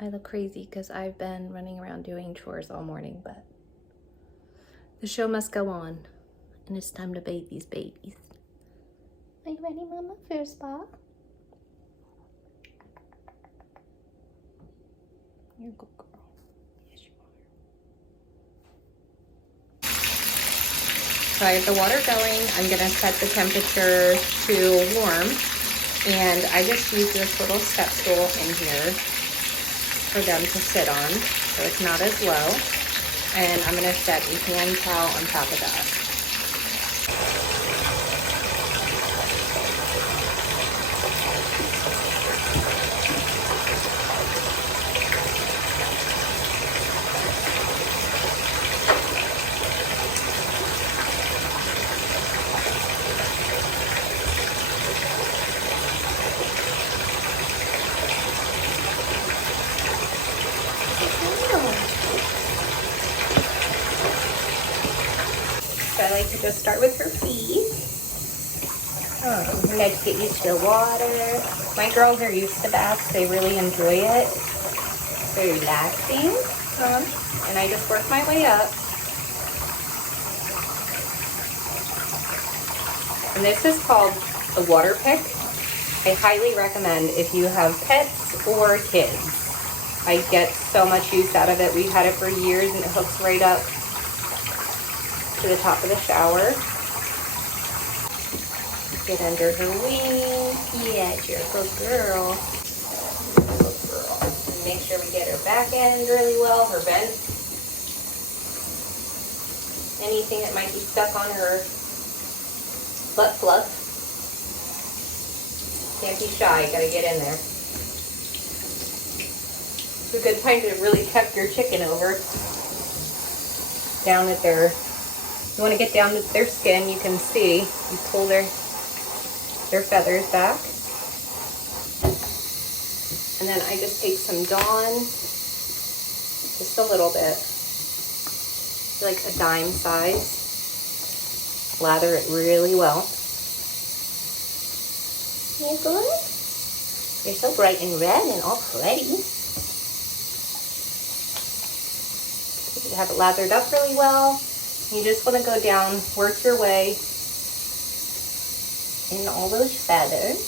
I look crazy because I've been running around doing chores all morning, but the show must go on, and it's time to bathe these babies. Are you ready, Mama, for a spa? You're a good girl. Yes, you are. So I have the water going. I'm gonna set the temperature to warm, and I just use this little step stool in here for them to sit on, so it's not as low. And I'm gonna set a hand towel on top of that. So I like to just start with her feet. And I just get used to the water. My girls are used to baths. They really enjoy it. It's very relaxing. And I just work my way up. And this is called the water pick. I highly recommend if you have pets or kids. I get so much use out of it. We've had it for years and it hooks right up to the top of the shower. Get under her wing. Yes, you're a good girl. Good girl. And make sure we get her back end really well, her vent. Anything that might be stuck on her butt fluff. Can't be shy, gotta get in there. It's a good time to really check your chicken over. Down at their, you want to get down to their skin, you can see, you pull their feathers back. And then I just take some Dawn, just a little bit, like a dime size. Lather it really well. You good? You're so bright and red and all pretty. You have it lathered up really well. You just want to go down, work your way in all those feathers.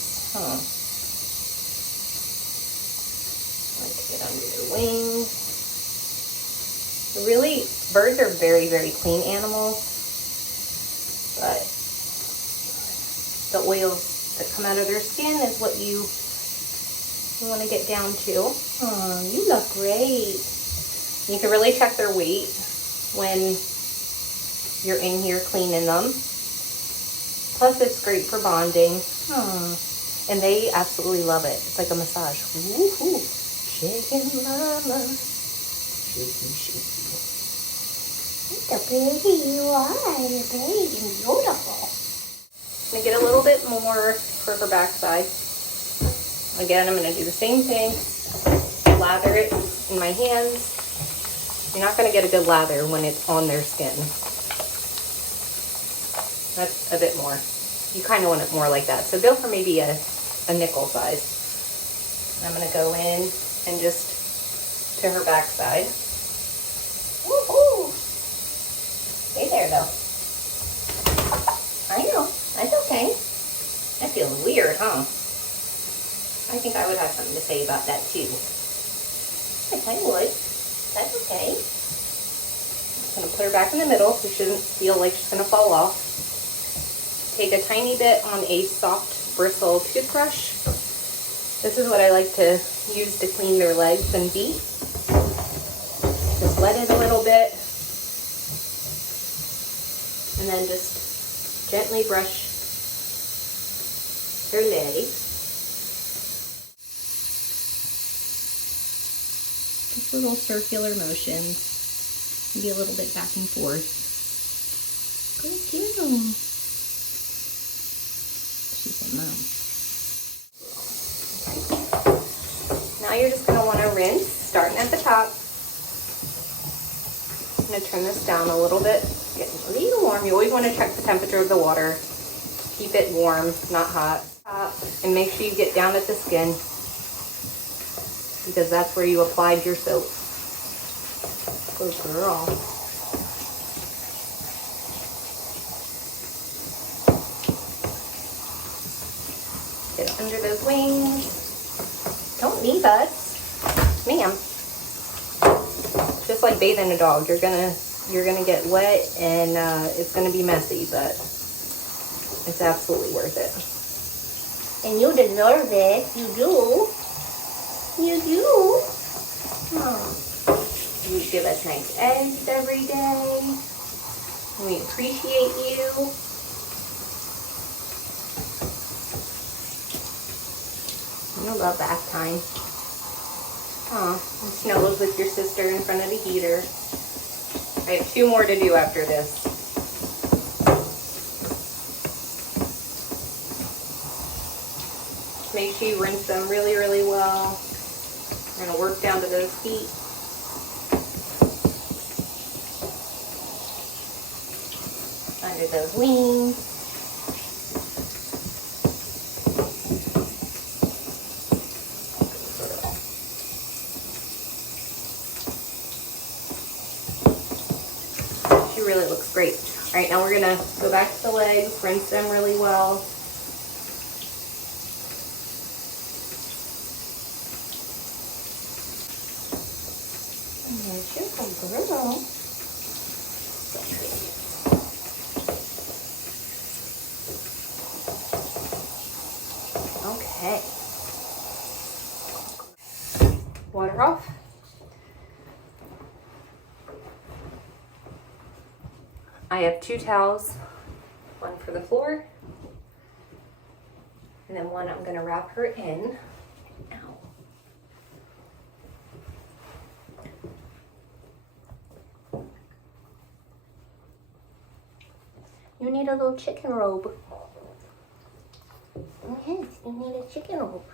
Like to get under your wings. Really, birds are very, very clean animals, but the oils that come out of their skin is what you want to get down to. Oh, you look great. You can really check their weight when you're in here cleaning them. Plus, it's great for bonding. And they absolutely love it. It's like a massage. Woo-hoo. Shaking mama. Shaky, shaky. Look how pretty you are. You're big and beautiful. I'm going to get a little bit more for her backside. Again, I'm going to do the same thing. Lather it in my hands. You're not going to get a good lather when it's on their skin. That's a bit more. You kind of want it more like that. So go for maybe a nickel size. I'm going to go in and just to her backside. Woohoo! Stay there though. I know. That's okay. That feels weird, huh? I think I would have something to say about that too. Yes, I would. That's okay. I'm going to put her back in the middle so she shouldn't feel like she's going to fall off. Take a tiny bit on a soft bristle toothbrush. This is what I like to use to clean their legs and feet. Just wet it a little bit. And then just gently brush their legs. Just little circular motions. Maybe a little bit back and forth. Good girl. She said, Mom. Okay. Now you're just going to want to rinse, starting at the top. I'm going to turn this down a little bit. It's getting a little warm. You always want to check the temperature of the water. Keep it warm, not hot. And make sure you get down at the skin. because that's where you applied your soap. Good girl. Get under those wings. Don't leave us. Ma'am. Just like bathing a dog, you're gonna get wet and it's gonna be messy, but it's absolutely worth it. And you deserve it. You do. You do. Oh. You give us nice eggs every day. We appreciate you. You love bath time. Oh, and snuggles with your sister in front of the heater. I have 2 more to do after this. Make sure you rinse them really, really well. We're going to work down to those feet. Under those wings. She really looks great. All right, now we're going to go back to the legs, rinse them really well. Girl. Okay. Water off. I have 2 towels, one for the floor, and then one I'm going to wrap her in. You need a little chicken robe. Yes, you need a chicken robe.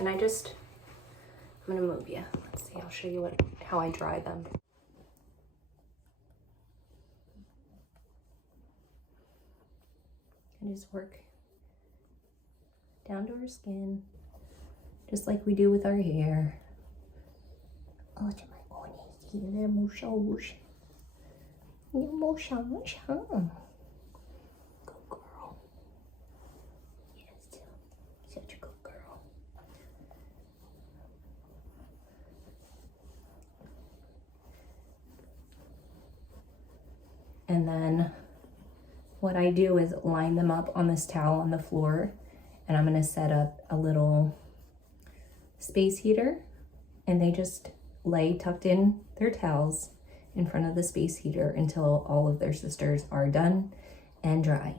And I'm gonna move you. Let's see, I'll show you how I dry them. I just work down to her skin, just like we do with our hair. Oh, to my little muscles. Emotions, huh? Good girl. Yes, such a good girl. And then what I do is line them up on this towel on the floor, and I'm gonna set up a little space heater, and they just lay tucked in their towels in front of the space heater until all of their sisters are done and dry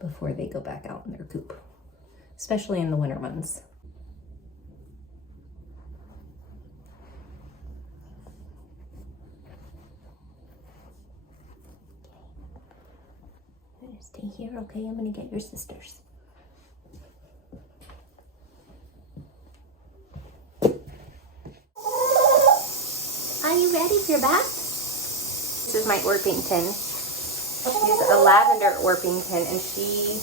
before they go back out in their coop, especially in the winter months. Okay. Stay here, okay? I'm gonna get your sisters. Are you ready for your bath? This is my Orpington. She's a lavender Orpington, and she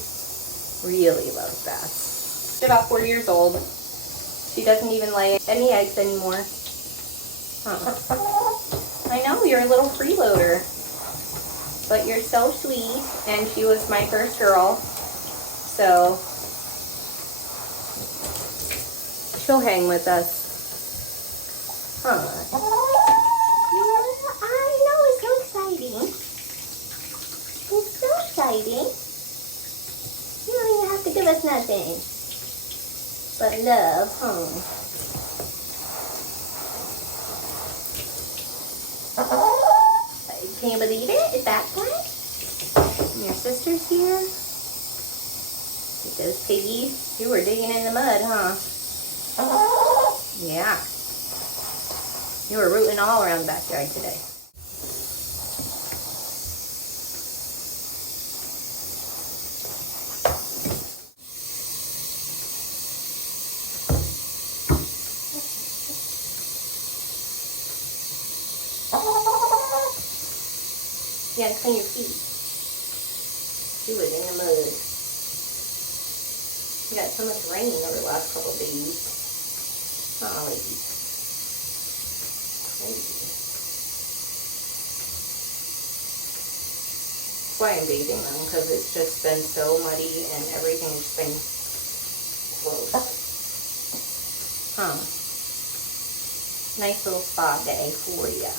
really loves baths. She's about 4 years old. She doesn't even lay any eggs anymore. I know, you're a little freeloader. But you're so sweet, and she was my first girl. So she'll hang with us. I know, it's so exciting. It's so exciting. You don't even have to give us nothing but love, Can you believe it? It's that time? And your sister's here. Get those piggies. You were digging in the mud, huh? Yeah. You were rooting all around the backyard today. You gotta clean your feet. She was in the mud. We got so much rain over the last couple of days. Golly. Crazy. That's why I'm bathing them, because it's just been so muddy and everything's been gross. Huh. Nice little spa day for you.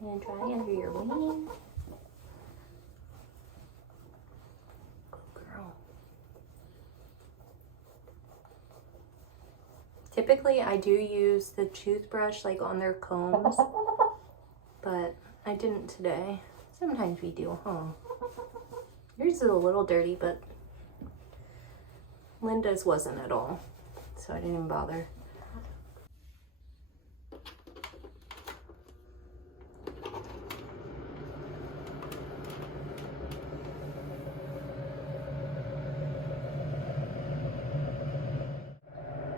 And dry under your wing. Good girl. Typically, I do use the toothbrush like on their combs, but I didn't today. Sometimes we do, huh? Yours is a little dirty, but Linda's wasn't at all, so I didn't even bother.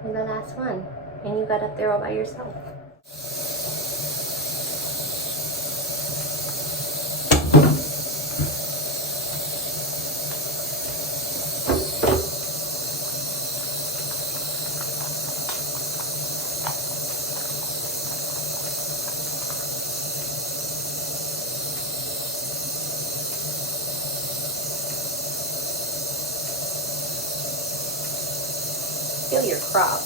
You're the last one, and you got up there all by yourself. Feel your crop.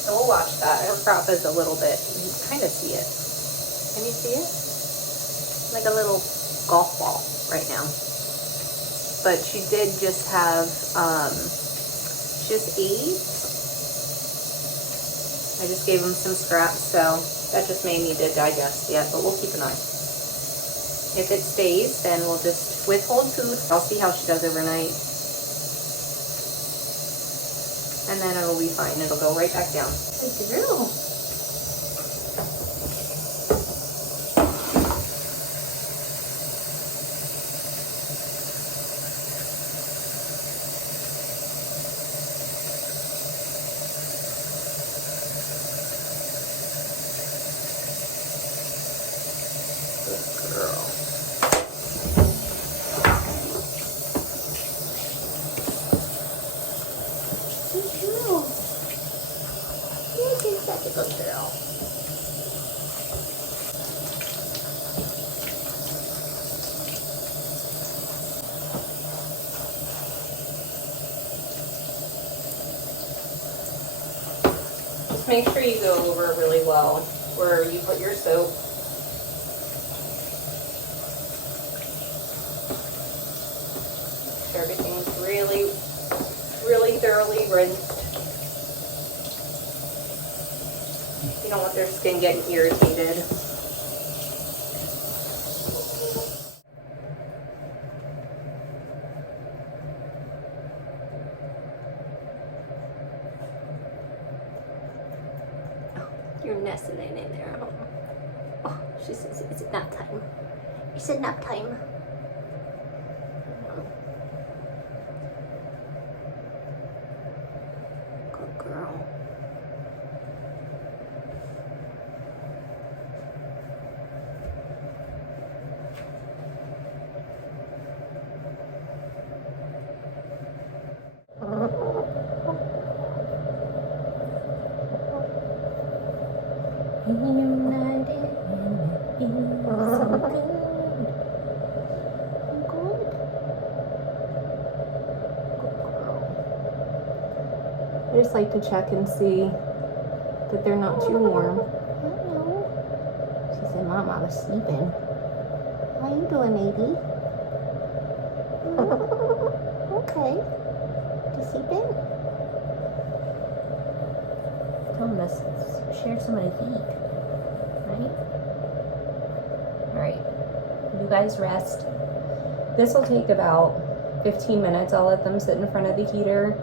So we'll watch that. Her crop is a little bit, you can kind of see it. Can you see it? Like a little golf ball right now. But she did just have, she just ate. I just gave him some scraps, so that just may need to digest yet, but we'll keep an eye. If it stays, then we'll just withhold food. I'll see how she does overnight. And then it'll be fine. It'll go right back down. Good girl. Good girl. Such a good girl. Just make sure you go over really well where you put your soap. Make sure everything's really, really thoroughly rinsed. You don't want their skin getting irritated. Oh, you're nestling in there. Oh, she says, is it nap time? You said nap time. Good girl. I just like to check and see that they're not too warm. She said, Mom, I was sleeping. How you doing, lady? Okay. You sleeping? film this, share so many feet, right? All right, you guys rest. This will take about 15 minutes. I'll let them sit in front of the heater.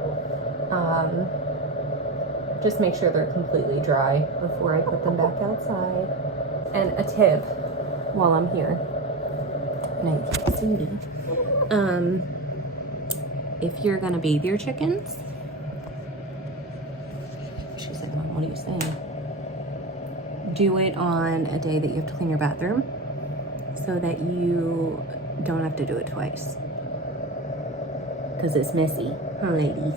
Just make sure they're completely dry before I put them back outside. And a tip while I'm here, and I can't see, if you're gonna bathe your chickens, she's like, Mom, what are you saying? Do it on a day that you have to clean your bathroom so that you don't have to do it twice. Because it's messy, huh, ladies?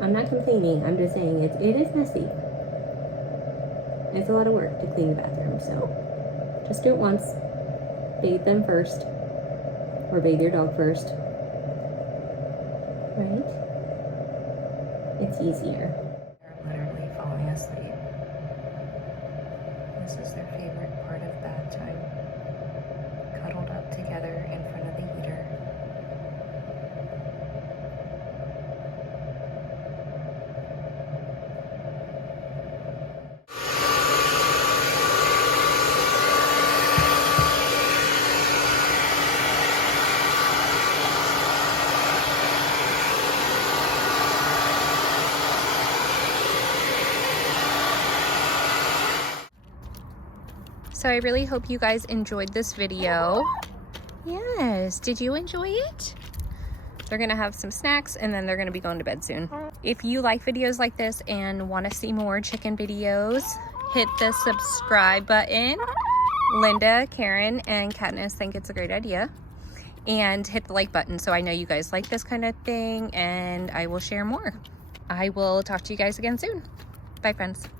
I'm not complaining, I'm just saying it is messy. It's a lot of work to clean the bathroom, so just do it once. Bathe them first, or bathe your dog first. Right? It's easier. They're literally falling asleep. This is their favorite part of bath time. Cuddled up together in front of the heater. So I really hope you guys enjoyed this video. Yes, did you enjoy it? They're gonna have some snacks and then they're gonna be going to bed soon. If you like videos like this and wanna see more chicken videos, hit the subscribe button. Linda, Karen, and Katniss think it's a great idea. And hit the like button so I know you guys like this kind of thing and I will share more. I will talk to you guys again soon. Bye, friends.